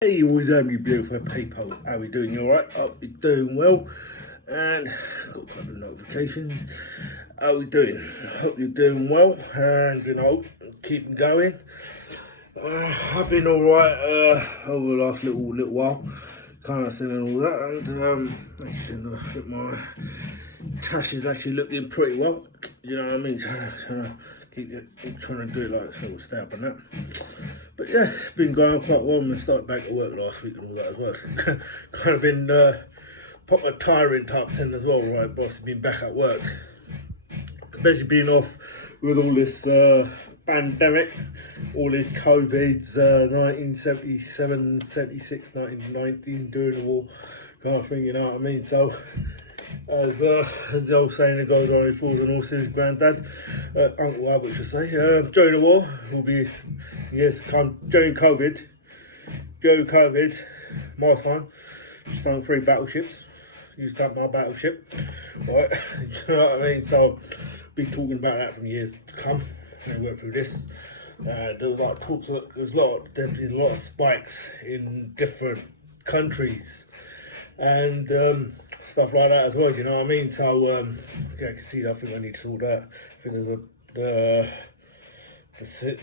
Hey, you always have you beautiful people. How we doing? You alright? Hope you're doing well. And got a couple of notifications. How we doing? Hope you're doing well. And keeping going. I've been alright over the last little while. Kind of thing and all that. And I think my tash is actually looking pretty well. You know what I mean? Trying to do it like sort of stab and that. But yeah, it's been going quite well. I started back to work last week and all that as well. Kind of been proper tiring type thing as well, right? Boss, been back at work. Especially being off with all this pandemic, all this COVID's 1977, 76, 1919 during the war kind of thing, you know what I mean? So, as the old saying that goes on, he falls on horses, granddad, Uncle Albert should say, during the war will be, during COVID, my time, sunk 3 battleships, used to have my battleship, right, you know what I mean, so, be talking about that from years to come, when we went through this. There was like talks, there's definitely a lot of spikes in different countries, and stuff like that as well, you know what I mean? So, yeah, I can see that. I think I need to sort that. I think there's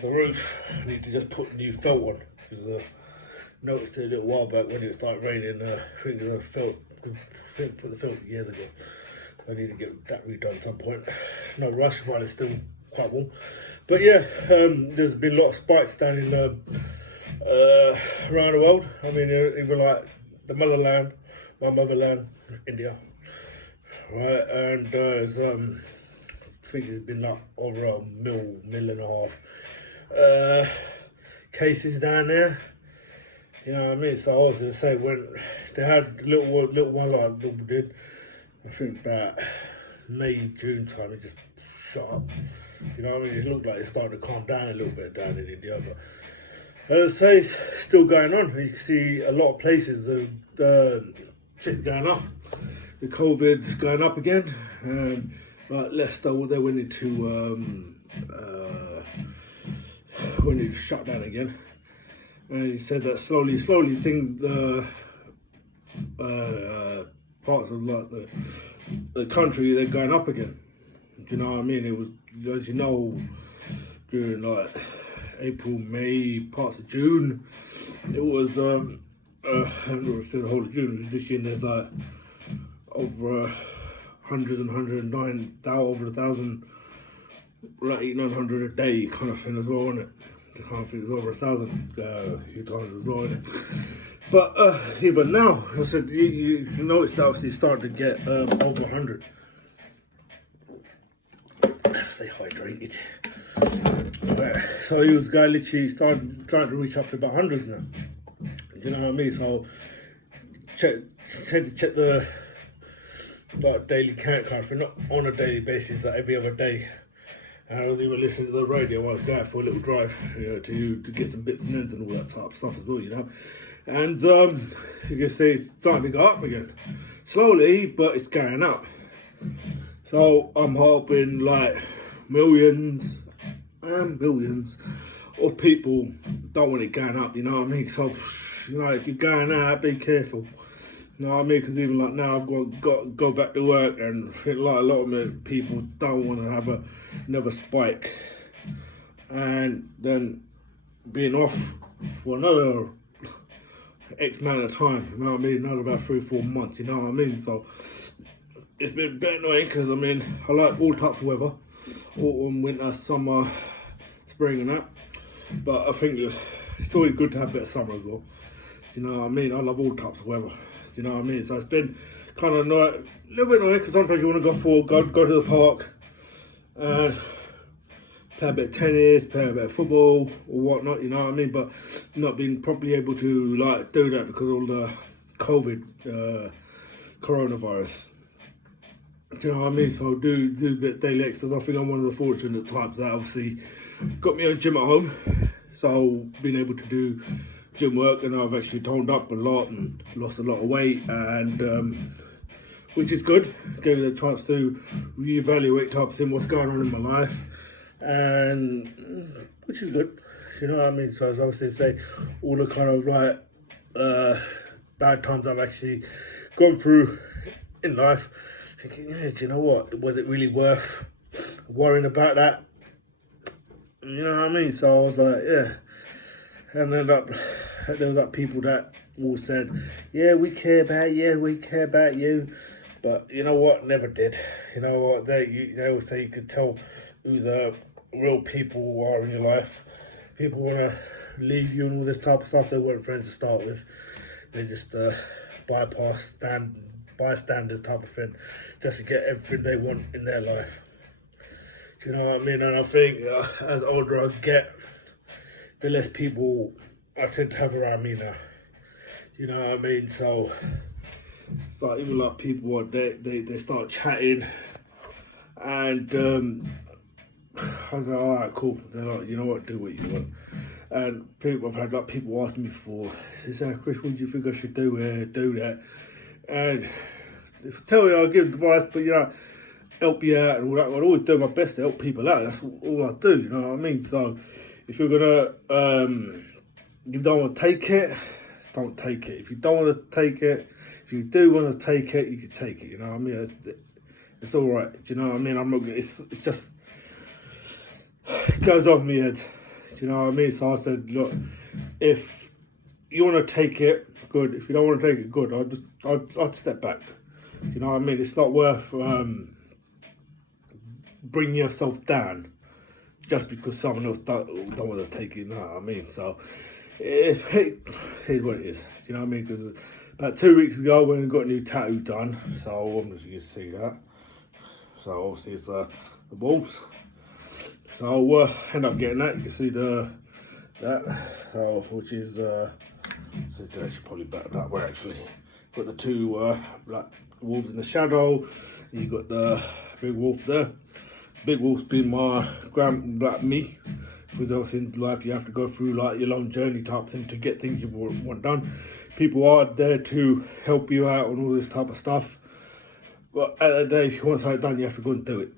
the roof. I need to just put new felt on, because I noticed it a little while back when it started raining. I think there's a felt, put the felt years ago. I need to get that redone at some point. No rush while it's still quite warm. But yeah, there's been a lot of spikes down in around the world. I mean, even like the motherland, my motherland, India, right? And there's I think there's been like over a mill and a half cases down there. You know what I mean? So I was gonna say, when they had little one like Liverpool did, I think about May, June time, it just shut up. You know what I mean? It looked like it's starting to calm down a little bit down in India, but as I say, it's still going on. You can see a lot of places the shit's going up. The COVID's going up again. Like Leicester, they went into shut down again. And he said that slowly things, parts of like the country, they're going up again. Do you know what I mean? It was, as you know, during like April, May, parts of June, it was I haven't said the whole of June. It was this year. There's like over 100 and 109, over 1,000, like 900 a day kind of thing as well, isn't it? I can't think it was over 1,000 a few times as well, isn't it? But even now, I said you notice that obviously starting to get over 100. Stay hydrated. Right. So he was guy literally started trying to reach up to about hundreds now. You know what I mean? So tend to check the like daily count kind of thing, not on a daily basis, like every other day. And I was even listening to the radio while I was going for a little drive, you know, to get some bits and ends and all that type of stuff as well, you know. And you can see it's starting to go up again, slowly, but it's going up. So I'm hoping like millions and billions of people don't want it going up, you know what I mean? So, you know, if you're going out, be careful. You know what I mean? Because even like now, I've got to go back to work, and I think like a lot of people don't want to have another spike, and then being off for another X amount of time. You know what I mean? Another about 3-4 months. You know what I mean? So it's been a bit annoying, because I mean, I like all types of weather: autumn, winter, summer, spring, and that. But I think it's always good to have a bit of summer as well. You know what I mean? I love all types of weather. You know what I mean? So it's been kind of annoying, a little bit annoying, because sometimes you want to go to the park and play a bit of tennis, play a bit of football or whatnot. You know what I mean? But not being properly able to like do that because of all the COVID, coronavirus. Do you know what I mean? So do a bit of daily exercise. I think I'm one of the fortunate types that obviously got me own gym at home. So being able to do gym work, and I've actually toned up a lot and lost a lot of weight, and which is good. Gave me the chance to reevaluate type of thing, what's going on in my life, and which is good. You know what I mean? So as I was going to say, all the kind of like bad times I've actually gone through in life, thinking, yeah, do you know what? Was it really worth worrying about that? You know what I mean? So I was like, yeah. And there was like people that all said, yeah, we care about you, we care about you. But you know what? Never did. You know what? They all say you could tell who the real people are in your life. People want to leave you and all this type of stuff. They weren't friends to start with. They just bystanders type of thing, just to get everything they want in their life. Do you know what I mean? And I think as older I get, the less people I tend to have around me now. You know what I mean? So it's like even like people they start chatting, and I was like, all right, cool. They're like, you know what, do what you want. And I've had like people ask me before, says, Chris, what do you think I should do here, do that? And if I tell you, I'll give advice, but you know, help you out and all that. I always do my best to help people out. That's all I do. You know what I mean? So if you're gonna, if you don't want to take it, don't take it. If you don't want to take it, if you do want to take it, you can take it. You know what I mean? It's all right. Do you know what I mean? I'm not. It's just it goes off my head. Do you know what I mean? So I said, look, if you want to take it, good. If you don't want to take it, good. I'd step back. Do you know what I mean? It's not worth bringing yourself down just because someone else don't want to take it. You know what I mean? So here's what it is. You know what I mean? Because about 2 weeks ago, I went and got a new tattoo done. So obviously you can see that. So obviously it's the Wolves. So end up getting that. You can see which is so actually probably better that way actually. Got the two black wolves in the shadow. You got the big wolf there. Big wolf's been my me. Because obviously in life you have to go through like your long journey type thing to get things you want done. People are there to help you out and all this type of stuff. But at the end of the day, if you want something done, you have to go and do it.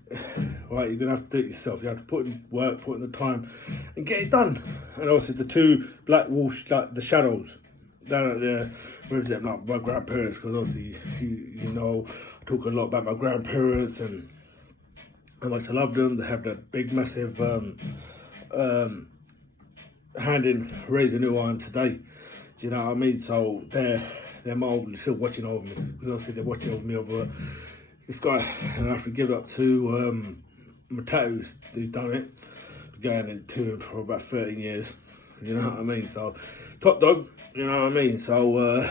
Right, you're going to have to do it yourself. You have to put in work, put in the time, and get it done. And also the two black wolves, like the shadows, down at there, represent like my grandparents, because obviously, you know, I talk a lot about my grandparents and how much I love them. They have that big, massive hand in raising who I am today. Do you know what I mean? So they're still watching over me, because obviously they're watching over me over this guy, and I have to give up to my tattoos who've done it, going into him for about 13 years. You know what I mean? So top dog, you know what I mean? So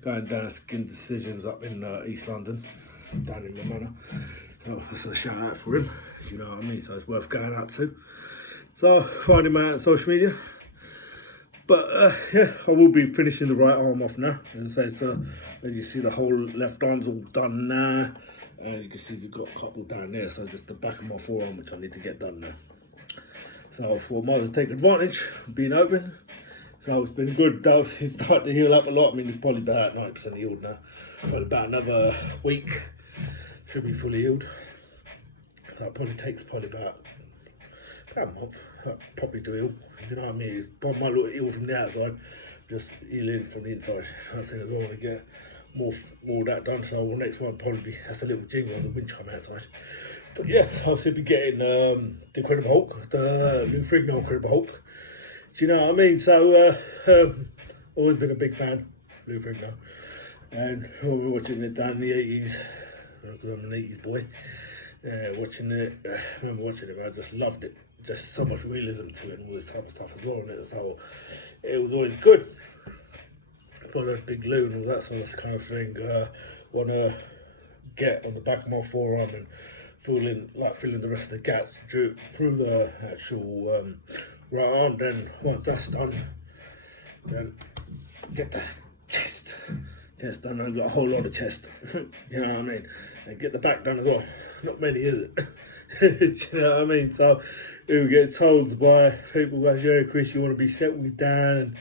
going down Skin Decisions up in East London, down in my manor. So that's a shout out for him. You know what I mean? So it's worth going up to. So find him out on social media. But yeah, I will be finishing the right arm off now. As I say, so as you see, the whole left arm's all done now. And you can see we've got a couple down there. So just the back of my forearm, which I need to get done now. So for might as well take advantage of being open. So it's been good. It's starting to heal up a lot. I mean, it's probably about 90% healed now. But about another week, should be fully healed. So it probably takes about a month. Probably to heal, you know what I mean? But my little heal from the outside, just healing from the inside. I think I want to get more of that done. So next one probably be that's a little jingle on the wind chime outside. But yeah, I'll still be getting the Incredible Hulk, the new Frigno Incredible Hulk. Do you know what I mean? So always been a big fan of Lou Frigno, and I was watching it down in the 80s because I'm an 80s boy. Watching it, I remember watching it, I just loved it. Just so much realism to it and all this type of stuff as well. And so it was always good for those big Lou and all that sort of kind of thing. Want to get on the back of my forearm and filling the rest of the gaps through the actual right arm. Then once that's done, then get the chest done. I've got a whole lot of chest. You know what I mean? And get the back done as well. Not many, is it? Do you know what I mean? So we get told by people like, yeah, Chris, you want to be settling down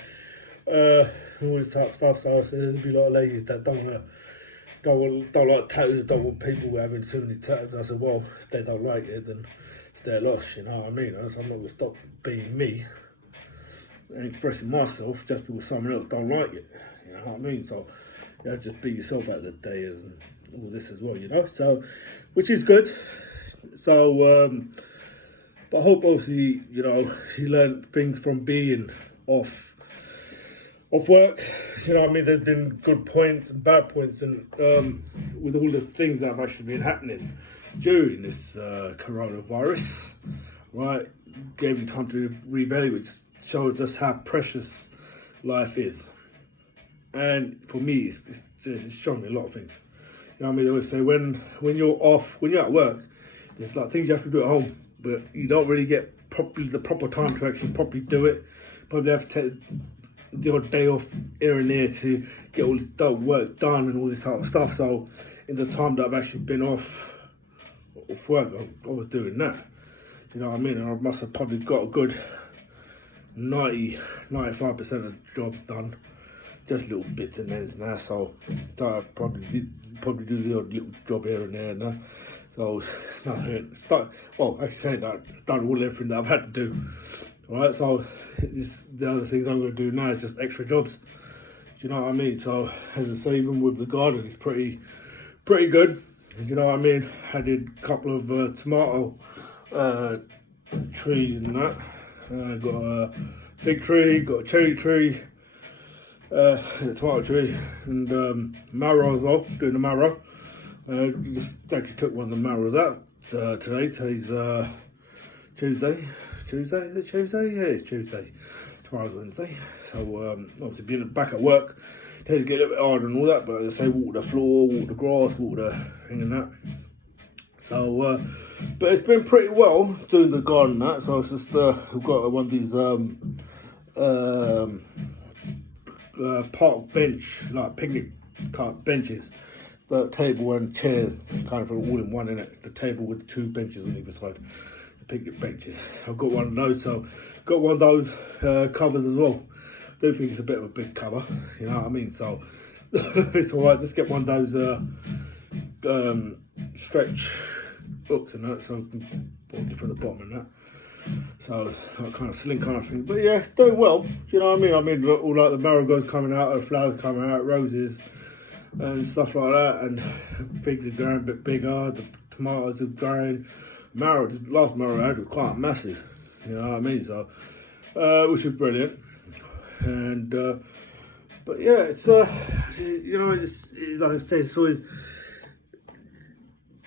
and all this type of stuff. So I said, there's a lot of ladies that don't like tattoos, don't want people having too many tattoos. I said, well, if they don't like it, then it's their loss, you know what I mean? So I'm not going to stop being me and expressing myself just because someone else don't like it. You know what I mean? So you have to just beat yourself out the day and all this as well, you know. So, which is good. So, but I hope obviously, you know, he learned things from being off work. You know what I mean? There's been good points and bad points, and with all the things that have actually been happening during this coronavirus, right? Gave me time to reevaluate, which shows just how precious life is. And for me, it's shown me a lot of things. You know what I mean? They always say when you're off, when you're at work, there's like things you have to do at home, but you don't really get the proper time to actually properly do it. Probably have to take the odd day off here and there to get all this work done and all this type of stuff. So in the time that I've actually been off work, I was doing that. You know what I mean? And I must have probably got a good 95% of the job done. Just little bits and ends now, so I probably do the odd little job here and there now. So it's not well, actually saying that I've done everything that I've had to do. Alright, so the other things I'm going to do now is just extra jobs. Do you know what I mean? So as I say, even with the garden, it's pretty good. You know what I mean? I did a couple of tomato trees and that. Got a fig tree, got a cherry tree, a tomato tree, and marrow as well. Doing the marrow. Just actually took one of the marrows out today. Today's Tuesday. Tuesday? Is it Tuesday? Yeah, it's Tuesday. Tomorrow's Wednesday. So obviously being back at work, tends to get a little bit hard and all that, but as I say, water the floor, water the grass, water the thing and that. So, but it's been pretty well doing the garden and that. So it's just we've got one of these park bench, like picnic type benches. The table and chair, kind of all in one in it. The table with two benches on either side. Picnic benches. So I've got one of those. So got one of those covers as well. Do think it's a bit of a big cover, you know what I mean? So it's alright. Just get one of those stretch hooks and that, so I can walk it from the bottom and that. So that kind of sling kind of thing. But yeah, it's doing well. Do you know what I mean? I mean, all like the marigolds coming out, the flowers coming out, roses and stuff like that, and figs are growing a bit bigger. The tomatoes are growing. The last marrow I had was quite massive, you know what I mean? So, which is brilliant. And but yeah, it's you know, it's like I say, it's always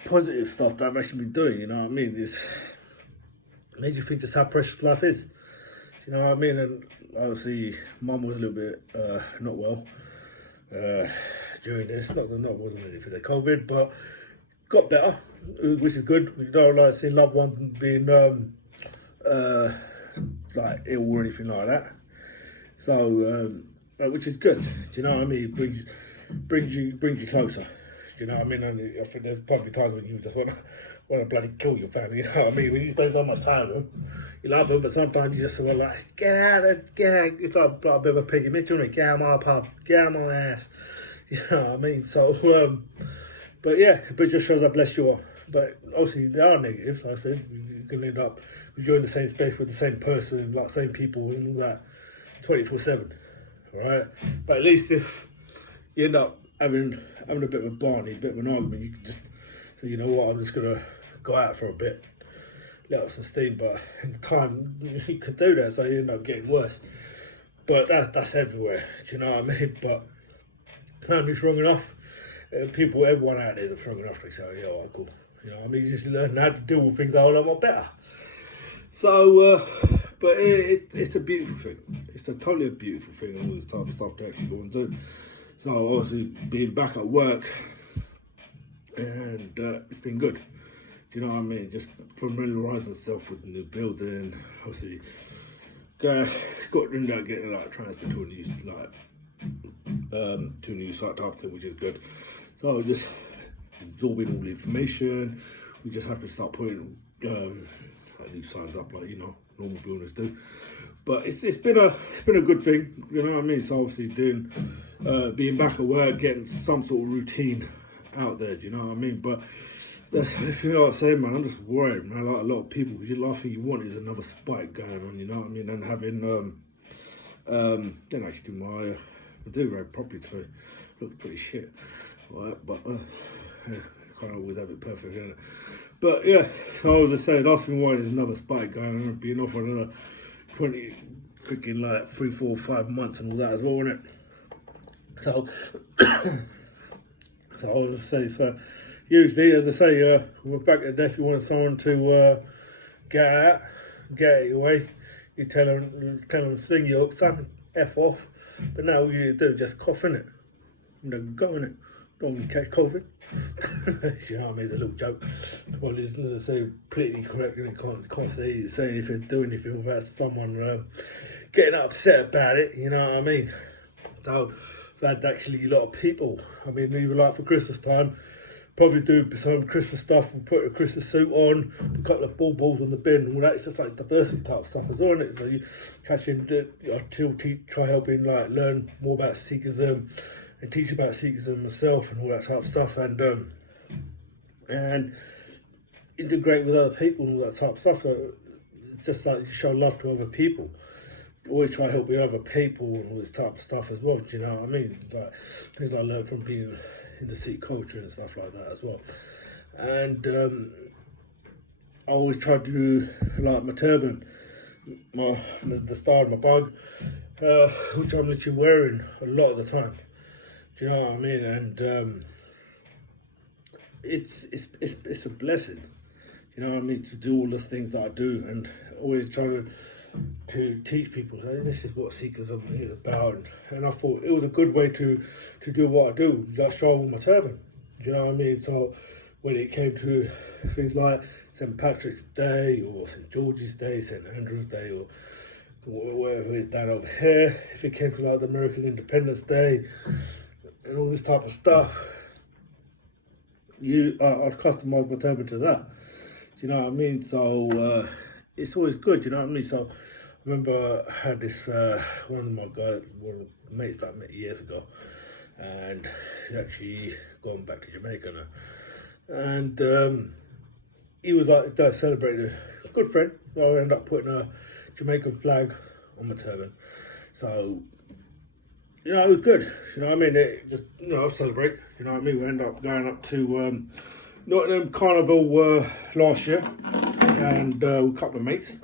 positive stuff that I've actually been doing. You know what I mean? It's made you think just how precious life is. You know what I mean? And obviously, Mum was a little bit not well during this. Not wasn't really for the COVID, but got better, which is good. We don't like seeing loved ones being like ill or anything like that. So, which is good. Do you know what I mean? It brings you closer. Do you know what I mean? And I think there's probably times when you just want to bloody kill your family. You know what I mean? When you spend so much time with them, you love them, but sometimes you just want to like get out. It's like a bit of a piggy Mitchell, isn't it? Get out of my pub, get out of my ass. You know what I mean? So, but yeah, but it just shows how blessed you are. But obviously there are negatives. Like I said, you can end up you're in the same space with the same person, like same people, and all that, 24/7, right? But at least if you end up having a bit of a barney, a bit of an argument, you can just say, you know what, I'm just gonna go out for a bit, let off some steam. But in the time you could do that, so you end up getting worse. But that's everywhere. Do you know what I mean? But family's wrong enough. Everyone out there is strong enough to say, yeah, all right, cool. You know, I mean, you just learn how to deal with things a whole lot more better. So, but it's a beautiful thing. It's totally a beautiful thing, all this type of stuff to actually go and do. So, obviously, being back at work, and it's been good. Do you know what I mean? Just familiarise myself with the new building. Obviously, got to end up getting like transferred to a new site type thing, which is good. So just absorbing all the information. We just have to start putting like new signs up, like, you know, normal builders do. But it's been a good thing, you know what I mean? So obviously being back at work, getting some sort of routine out there, do you know what I mean? But that's, if you know what I'm saying, man, I'm just worried, man. Like a lot of people, because the last thing you want is another spike going on, you know what I mean? And having Didn't actually do my do-rag properly today. Looked pretty shit. Right, but yeah, can't always have it perfect, innit? But yeah, so I was just saying, last thing we wanted is another spike going on, being off for another 20, freaking like 3, 4, 5 months and all that as well, innit? So, so I was just saying, so usually, as I say, we're back at death. You want someone to get out your way. You tell them, sling your hook, son, F off. But now all you do is just cough, innit? Go in it. Don't catch COVID. You know what I mean? It's a little joke. Well, as I say, completely correct, and can't say anything, do anything without someone getting upset about it. You know what I mean? So I've had actually a lot of people. I mean, even like for Christmas time, probably do some Christmas stuff and put a Christmas suit on, a couple of balls on the bin, and all that. It's just like diversity type stuff as well, isn't it? So you catching, try helping like learn more about Sikhism and teach about Sikhism myself and all that type of stuff, and integrate with other people and all that type of stuff. So just like you show love to other people. Always try helping other people and all this type of stuff as well. Do you know what I mean? Like things I learned from being in the Sikh culture and stuff like that as well. And I always try to do like my turban, the star of my bug, which I'm literally wearing a lot of the time. Do you know what I mean? And it's a blessing. You know what I mean? To do all the things that I do, and always try to teach people, hey, this is what Sikhism is about. And I thought it was a good way to do what I do, like show with my turban. Do you know what I mean? So when it came to things like St. Patrick's Day or St. George's Day, St. Andrew's Day, or whatever is down over here, if it came to like the American Independence Day and all this type of stuff, I'd customise my turban to that. Do you know what I mean? So it's always good, you know what I mean? So I remember I had this one of my mates that I met years ago, and he's actually gone back to Jamaica now. And he was like celebrating a good friend. So I ended up putting a Jamaican flag on my turban. So you know, it was good. You know what I mean? It just, celebrate. You know what I mean? We ended up going up to Nottingham Carnival last year, and with a couple of mates,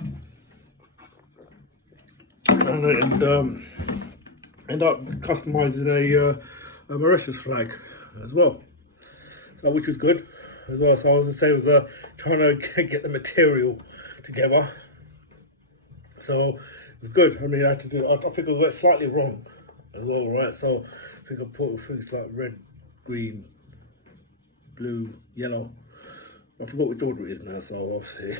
and ended up customising a Mauritius flag as well, so, which was good as well. So I was gonna say, I was trying to get the material together, so it was good. I mean, I had to do. I think I got it slightly wrong as well, right? So I think I put things like red, green, blue, yellow. I forgot which order it is now, so obviously.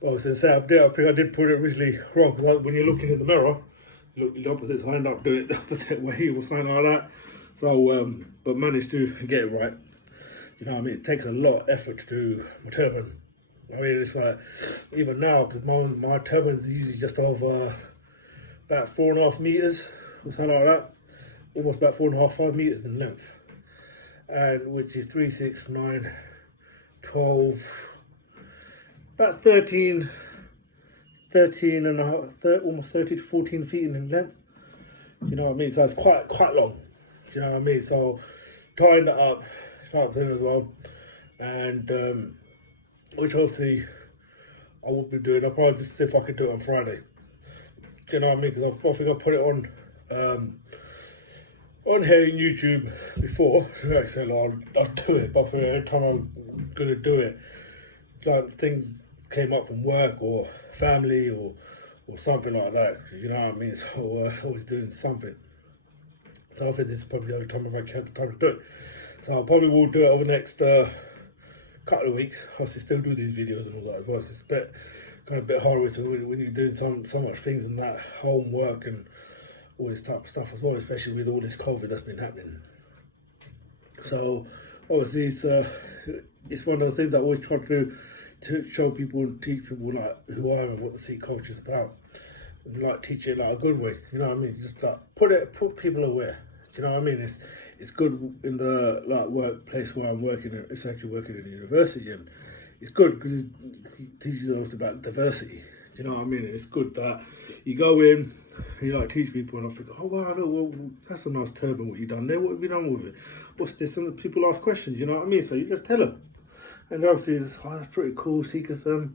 But I was going to say, I think I did put it originally wrong, because when you're looking in the mirror, you look the opposite, so I ended up doing it the opposite way or something like that. So, but managed to get it right. You know what I mean? It takes a lot of effort to do my turban. I mean, it's like, even now, because my turbans are usually just over about 4.5 meters, or something like that. Almost about 4.5, 5 meters in length. And which is 3, 6, 9, 12, about 13 and a half, almost 30 to 14 feet in length. You know what I mean? So it's quite long. You know what I mean? So tying that up, in as well, and which obviously I would be doing. I'll probably just see if I could do it on Friday. You know what I mean? Because I think I put it on here in YouTube before. Like I said, I'll do it, but for every time I'm gonna do it, like things came up from work or family or something like that. You know what I mean? So always doing something. So I think this is probably the only time I've actually had the time to do it. So I probably will do it over the next couple of weeks. I'll still do these videos and all that as well. So it's a bit hard when you're doing so much things and that homework and all this type of stuff as well, especially with all this COVID that's been happening. So obviously it's one of the things that I always try to do, to show people and teach people like who I am and what the Sikh culture is about, and like teach it like a good way. You know what I mean? Just like put people aware. Do you know what I mean? It's good in the like workplace where I'm working. It's actually working in a university, and it's good because it teaches us about diversity. Do You know what I mean? And it's good that you go in, you like teach people, and I think, oh wow, no, well, that's a nice turban. What you done there? What have you done with it? What's this? And people ask questions. You know what I mean? So you just tell them, and obviously it's that's pretty cool. Seekers and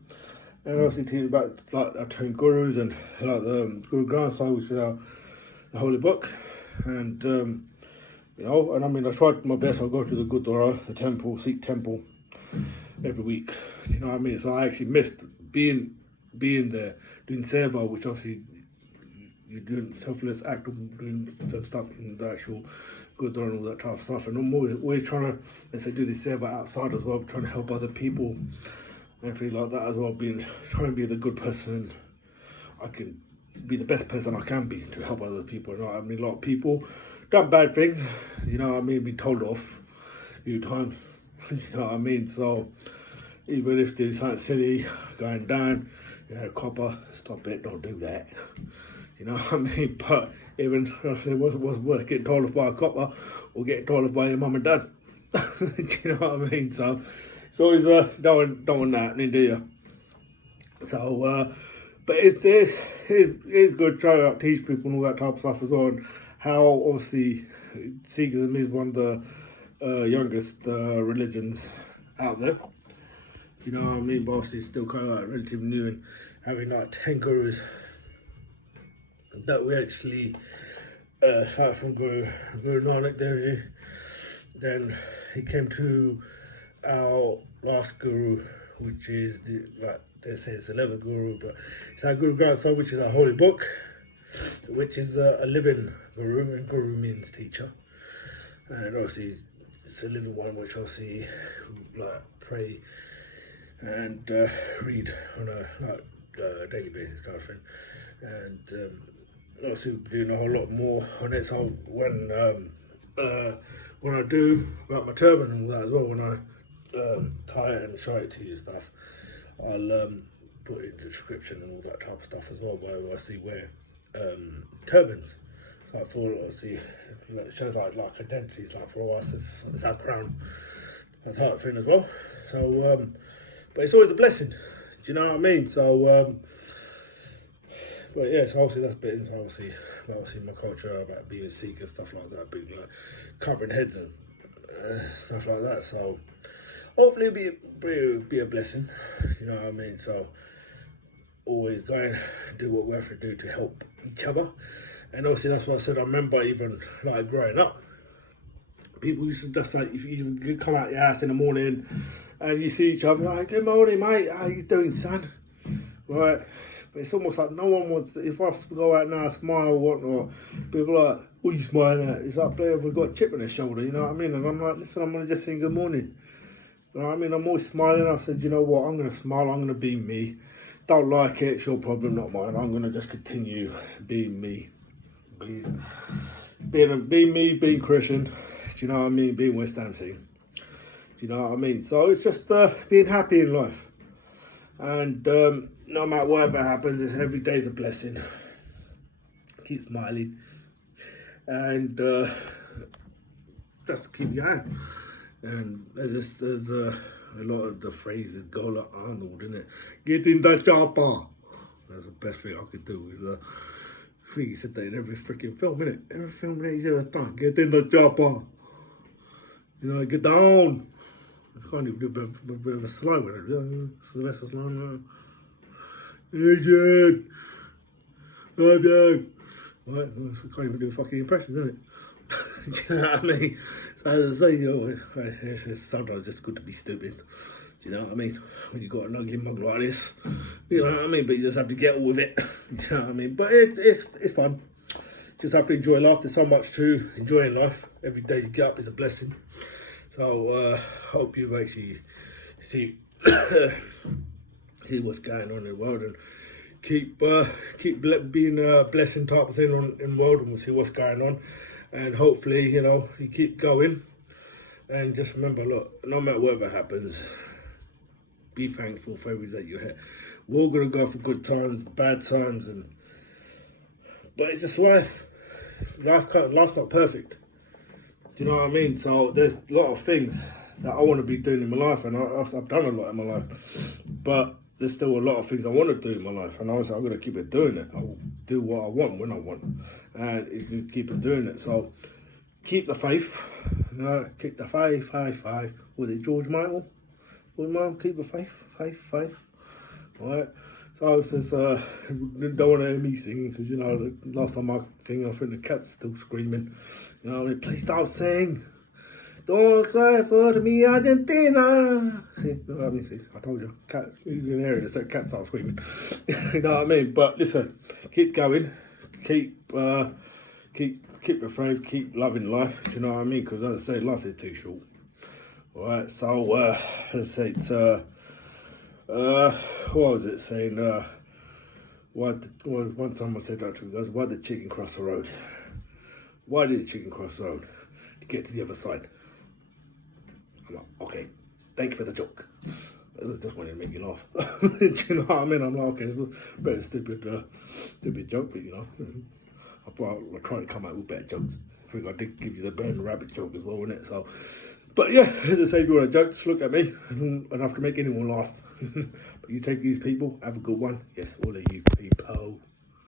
obviously teach about like our 10 gurus and like the Guru Granth Sahib, which is the holy book, and you know, and I mean I tried my best. I go to the Gurdwara, the temple, Sikh temple, every week. You know what I mean? So I actually missed being there, doing seva, which obviously you're doing selfless act of doing some stuff in the actual Gurdwara and all that type of stuff. And I'm always trying to, let's say, do this seva outside as well, trying to help other people and things like that as well. Trying to be the good person I can be, the best person I can be to help other people. You know what I mean? A lot of people done bad things. You know what I mean? Been told off a few times. You know what I mean? So even if there's something silly going down, you know, copper, stop it, don't do that. You know what I mean? But even if it wasn't worth getting told off by a copper or getting told off by your mum and dad. You know what I mean? So it's always don't want that happening, do you? So but it's good trying to teach people and all that type of stuff as well, and how obviously Sikhism is one of the youngest religions out there. You know what I mean? But obviously it's still kind of like relatively new, and having like 10 gurus that we actually start from Guru Nanak Dev Ji. Then he came to our last guru, which is they say it's 11th guru, but it's our Guru Granth Sahib, which is our holy book, which is a living guru, and guru means teacher. And obviously it's a living one, which obviously like pray and read on a daily basis kind of thing. And obviously we're doing a whole lot more on it. So when I do about my turban and all that as well, when I tie it and show it to you and stuff, I'll put it in the description and all that type of stuff as well, where I see wear turbans. So I thought obviously it shows like identities, like for us it's our crown, that type of thing as well. So but it's always a blessing, do you know what I mean? So but yeah, so obviously that's bit, so obviously my culture about being a Sikh and stuff like that, being like covering heads and stuff like that. So hopefully it'll be a blessing, you know what I mean? So always go and do what we have to do to help each other. And obviously that's what I said. I remember even like growing up, people used to just like, if you come out your house in the morning and you see each other, like, good morning mate, how you doing son? Right? But it's almost like no one wants, if I go out now, smile or whatnot, people are like, what are you smiling at? It's like, if we've got a chip on their shoulder, you know what I mean? And I'm like, listen, I'm going to just say good morning. You know what I mean? I'm always smiling. I said, you know what, I'm going to smile, I'm going to be me. Don't like it, it's your problem, not mine. I'm going to just continue being me. Being me, being Christian. Do you know what I mean? Being West Ham Singh. Do you know what I mean? So it's just being happy in life. And no matter whatever happens, every day's a blessing. Keep smiling. And just keep going. And there's a lot of the phrases go like Arnold, innit? Get in the chopper. That's the best thing I could do. I think he said that in every freaking film, innit? Every film that he's ever done. Get in the chopper. You know, get down. I can't even do a bit of a slow with it. Sylvester Stallone. Agent. Right, I can't even do a fucking impression, innit? Do you know what I mean? So as I say, it's sometimes just good to be stupid. Do you know what I mean? When you got an ugly mug like this, you know what I mean? But you just have to get on with it. Do you know what I mean? But it's fun. Just have to enjoy life. There's so much to enjoy in life. Every day you get up is a blessing. So hope you actually see what's going on in the world, and keep being a blessing type of thing in the world, and we'll see what's going on. And hopefully, you know, you keep going. And just remember, look, no matter whatever happens, be thankful for every day you're here. We're all going to go for good times, bad times, but it's just life. Life's not perfect. Do you know what I mean? So there's a lot of things that I want to be doing in my life, and I've done a lot in my life. But there's still a lot of things I want to do in my life, and I was like, I'm going to keep it doing it. I'll do what I want when I want, and you can keep on doing it. So keep the faith, you know, keep the faith. Was it George Michael? Keep the faith. All right. So it says, don't want to hear me singing, because, you know, the last time I sing, I think the cat's still screaming. You know, please don't sing. Don't cry for me, Argentina. See, you know what I mean? See, I told you, cat, you can hear it, it's that cat start screaming. You know what I mean? But listen, keep going, keep the faith, keep loving life. Do you know what I mean? Because as I say, life is too short. All right. So as I say, it's what was it saying? Once someone said that to me, goes, why did the chicken cross the road? Why did the chicken cross the road? To get to the other side. I'm like, okay, thank you for the joke. I just wanted to make you laugh. Do you know what I mean? I'm like, okay, it's a very stupid joke, but you know, I try to come out with better jokes. I think I did give you the burn rabbit joke as well, innit? So, but yeah, as I say, if you want a joke, just look at me and I have to make anyone laugh. But you take these people, have a good one. Yes, all of you people.